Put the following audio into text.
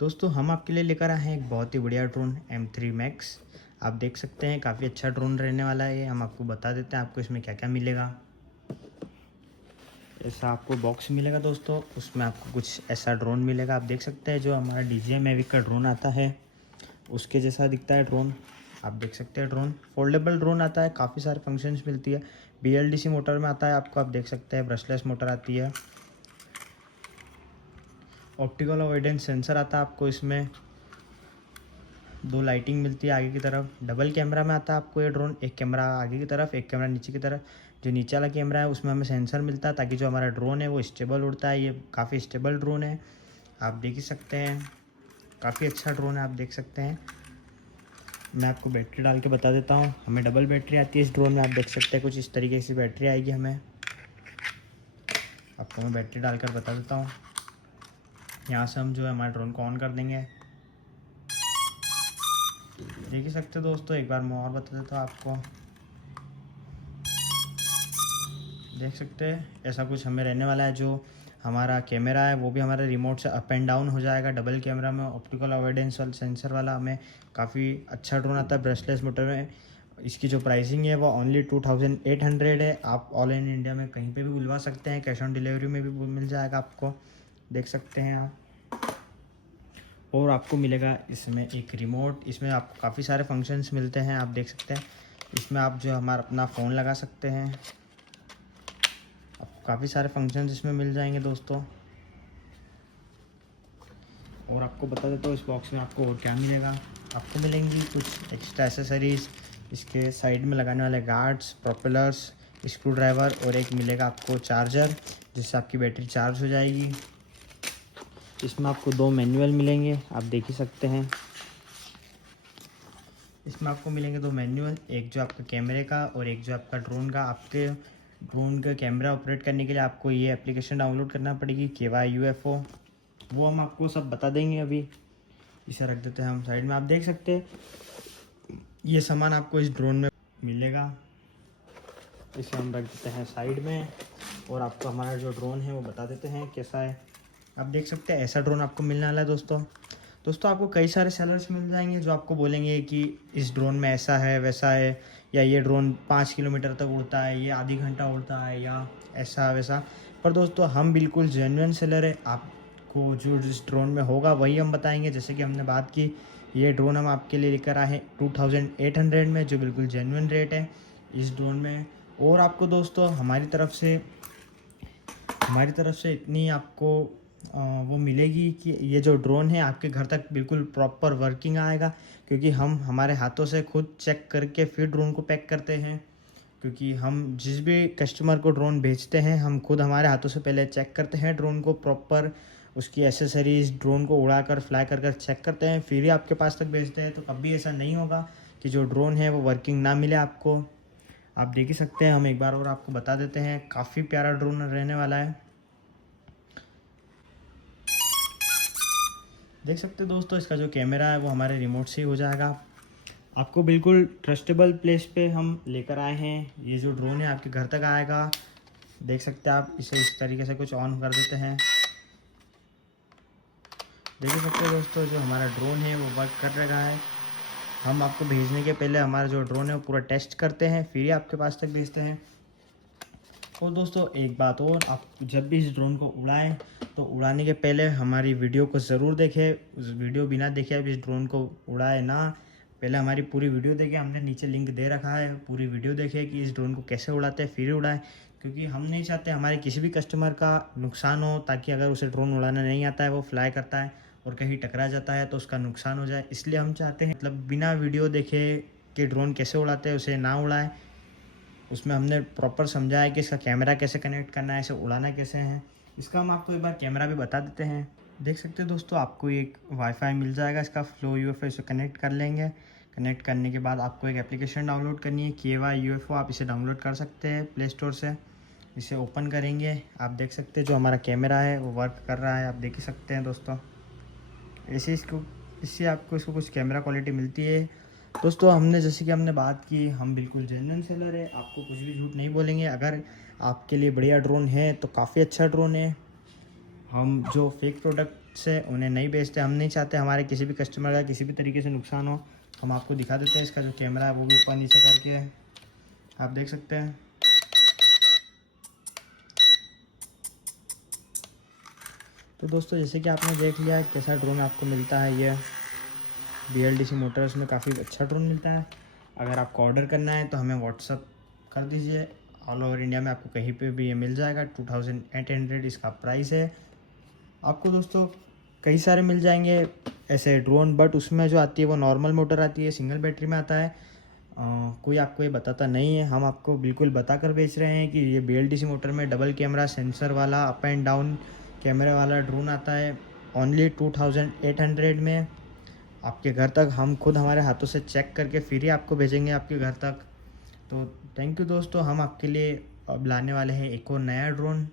दोस्तों हम आपके लिए लेकर आए हैं एक बहुत ही बढ़िया ड्रोन M3 Max। आप देख सकते हैं काफ़ी अच्छा ड्रोन रहने वाला है ये। हम आपको बता देते हैं आपको इसमें क्या क्या मिलेगा। ऐसा आपको बॉक्स मिलेगा दोस्तों, उसमें आपको कुछ ऐसा ड्रोन मिलेगा। आप देख सकते हैं जो हमारा DJI Mavic का ड्रोन आता है उसके जैसा दिखता है ड्रोन। आप देख सकते हैं ड्रोन फोल्डेबल ड्रोन आता है, काफ़ी सारे फंक्शंस मिलती है। BLDC मोटर में आता है आपको, आप देख सकते हैं ब्रशलेस मोटर आती है। ऑप्टिकल अवॉइडेंस सेंसर आता है आपको इसमें। 2 लाइटिंग मिलती है आगे की तरफ। डबल कैमरा में आता है आपको ये ड्रोन, एक कैमरा आगे की तरफ, एक कैमरा नीचे की तरफ। जो नीचे वाला कैमरा है उसमें हमें सेंसर मिलता है ताकि जो हमारा ड्रोन है वो स्टेबल उड़ता है। ये काफ़ी स्टेबल ड्रोन है, आप देख ही सकते हैं। काफ़ी अच्छा ड्रोन है, आप देख सकते हैं। मैं आपको बैटरी डाल के बता देता हूँ। हमें डबल बैटरी आती है इस ड्रोन में, आप देख सकते हैं कुछ इस तरीके से बैटरी आएगी हमें। आपको मैं बैटरी डालकर बता देता हूँ। यहाँ से हम जो है हमारे ड्रोन को ऑन कर देंगे। देख ही सकते हो दोस्तों, एक बार मैं और बता देता हूँ आपको। देख सकते हैं ऐसा कुछ हमें रहने वाला है। जो हमारा कैमरा है वो भी हमारे रिमोट से अप एंड डाउन हो जाएगा। डबल कैमरा में ऑप्टिकल अवॉइडेंस और सेंसर वाला हमें काफ़ी अच्छा ड्रोन आता है ब्रशलेस मोटर में। इसकी जो प्राइसिंग है वो ओनली 2800 है। आप ऑल इन इंडिया में कहीं पे भी बुलवा सकते हैं, कैश ऑन डिलीवरी में भी मिल जाएगा आपको, देख सकते हैं आप। और आपको मिलेगा इसमें एक रिमोट। इसमें आपको काफ़ी सारे फंक्शंस मिलते हैं, आप देख सकते हैं। इसमें आप जो हमारा अपना फ़ोन लगा सकते हैं। आपको काफ़ी सारे फंक्शंस इसमें मिल जाएंगे दोस्तों। और आपको बता देता हूँ इस बॉक्स में आपको और क्या मिलेगा। आपको मिलेंगी कुछ एक्स्ट्रा एसेसरीज़, इसके साइड में लगाने वाले गार्ड्स, प्रोपेलर्स, स्क्रू ड्राइवर, और एक मिलेगा आपको चार्जर जिससे आपकी बैटरी चार्ज हो जाएगी। इसमें आपको 2 मैनुअल मिलेंगे, आप देख ही सकते हैं। इसमें आपको मिलेंगे 2 मैनुअल, एक जो आपका कैमरे का और एक जो आपका ड्रोन का। आपके ड्रोन का कैमरा ऑपरेट करने के लिए आपको ये एप्लीकेशन डाउनलोड करना पड़ेगी, KY UFO। वो हम आपको सब बता देंगे अभी। इसे रख देते हैं हम साइड में। आप देख सकते हैं ये सामान आपको इस ड्रोन में मिलेगा। इसे हम रख देते हैं साइड में और आपको हमारा जो ड्रोन है वो बता देते हैं कैसा है। आप देख सकते हैं ऐसा ड्रोन आपको मिलने वाला है दोस्तों। आपको कई सारे सेलर्स मिल जाएंगे जो आपको बोलेंगे कि इस ड्रोन में ऐसा है वैसा है, या ये ड्रोन 5 किलोमीटर तक उड़ता है, ये आधी घंटा उड़ता है, या ऐसा वैसा। पर दोस्तों हम बिल्कुल जेन्युइन सेलर है, आपको जो जिस ड्रोन में होगा वही हम बताएंगे। जैसे कि हमने बात की, ये ड्रोन हम आपके लिए लेकर आए हैं 2800 में, जो बिल्कुल जेन्युइन रेट है इस ड्रोन में। और आपको दोस्तों हमारी तरफ से इतनी आपको वो मिलेगी कि ये जो ड्रोन है आपके घर तक बिल्कुल प्रॉपर वर्किंग आएगा, क्योंकि हम हमारे हाथों से खुद चेक करके फिर ड्रोन को पैक करते हैं। क्योंकि हम जिस भी कस्टमर को ड्रोन भेजते हैं हम खुद हमारे हाथों से पहले चेक करते हैं ड्रोन को प्रॉपर, उसकी एसेसरीज, ड्रोन को उड़ा कर फ्लाई कर चेक करते हैं, फिर ही आपके पास तक भेजते हैं। तो कभी ऐसा नहीं होगा कि जो ड्रोन है वो वर्किंग ना मिले आपको। आप देख ही सकते हैं, हम एक बार और आपको बता देते हैं, काफ़ी प्यारा ड्रोन रहने वाला है। देख सकते हैं दोस्तों, इसका जो कैमरा है वो हमारे रिमोट से ही हो जाएगा। आपको बिल्कुल ट्रस्टेबल प्लेस पे हम लेकर आए हैं। ये जो ड्रोन है आपके घर तक आएगा, देख सकते हैं आप। इसे इस तरीके से कुछ ऑन कर देते हैं। देख सकते हैं दोस्तों, जो हमारा ड्रोन है वो वर्क कर रहा है। हम आपको भेजने के पहले हमारा जो ड्रोन है वो पूरा टेस्ट करते हैं, फिर ही आपके पास तक भेजते हैं। और दोस्तों एक बात और, आप जब भी इस ड्रोन को उड़ाएं तो उड़ाने के पहले हमारी वीडियो को ज़रूर देखें। उस वीडियो बिना देखे आप इस ड्रोन को उड़ाए ना, पहले हमारी पूरी वीडियो देखें। हमने नीचे लिंक दे रखा है, पूरी वीडियो देखें कि इस ड्रोन को कैसे उड़ाते हैं, फिर उड़ाएं। क्योंकि हम नहीं चाहते हमारे किसी भी कस्टमर का नुकसान हो, ताकि अगर उसे ड्रोन उड़ाना नहीं आता है, वो फ्लाई करता है और कहीं टकरा जाता है तो उसका नुकसान हो जाए। इसलिए हम चाहते हैं मतलब बिना वीडियो देखे कि ड्रोन कैसे उड़ाते हैं उसे ना उड़ाएं। उसमें हमने प्रॉपर समझा है कि इसका कैमरा कैसे कनेक्ट करना है, इसे उड़ाना कैसे है। इसका हम आपको एक बार कैमरा भी बता देते हैं। देख सकते हैं दोस्तों, आपको एक वाईफाई मिल जाएगा इसका, फ्लो UFO से कनेक्ट कर लेंगे। कनेक्ट करने के बाद आपको एक एप्लीकेशन डाउनलोड करनी है, KY UFO। आप इसे डाउनलोड कर सकते हैं प्ले स्टोर से। इसे ओपन करेंगे, आप देख सकते हैं जो हमारा कैमरा है वो वर्क कर रहा है, आप देख ही सकते हैं दोस्तों। इससे आपको इसको कुछ कैमरा क्वालिटी मिलती है। दोस्तों हमने जैसे कि हमने बात की, हम बिल्कुल जेन्युइन सेलर है, आपको कुछ भी झूठ नहीं बोलेंगे। अगर आपके लिए बढ़िया ड्रोन है तो काफ़ी अच्छा ड्रोन है। हम जो फेक प्रोडक्ट्स है उन्हें नहीं बेचते, हम नहीं चाहते हमारे किसी भी कस्टमर का किसी भी तरीके से नुकसान हो। हम आपको दिखा देते हैं, इसका जो कैमरा है वो भी ऊपर नीचे करके है, आप देख सकते हैं। तो दोस्तों जैसे कि आपने देख लिया कैसा ड्रोन आपको मिलता है, ये BLDC मोटर्स में काफ़ी अच्छा ड्रोन मिलता है। अगर आपको ऑर्डर करना है तो हमें व्हाट्सअप कर दीजिए, ऑल ओवर इंडिया में आपको कहीं पे भी ये मिल जाएगा। 2800 इसका प्राइस है। आपको दोस्तों कई सारे मिल जाएंगे ऐसे ड्रोन, बट उसमें जो आती है वो नॉर्मल मोटर आती है, सिंगल बैटरी में आता है। कोई आपको ये बताता नहीं है, हम आपको बिल्कुल बता कर बेच रहे हैं कि ये BLDC मोटर में डबल कैमरा सेंसर वाला अप एंड डाउन कैमरे वाला ड्रोन आता है, ओनली 2800 में आपके घर तक। हम खुद हमारे हाथों से चेक करके फिर ही आपको भेजेंगे आपके घर तक। तो थैंक यू दोस्तों, हम आपके लिए अब लाने वाले हैं एक और नया ड्रोन।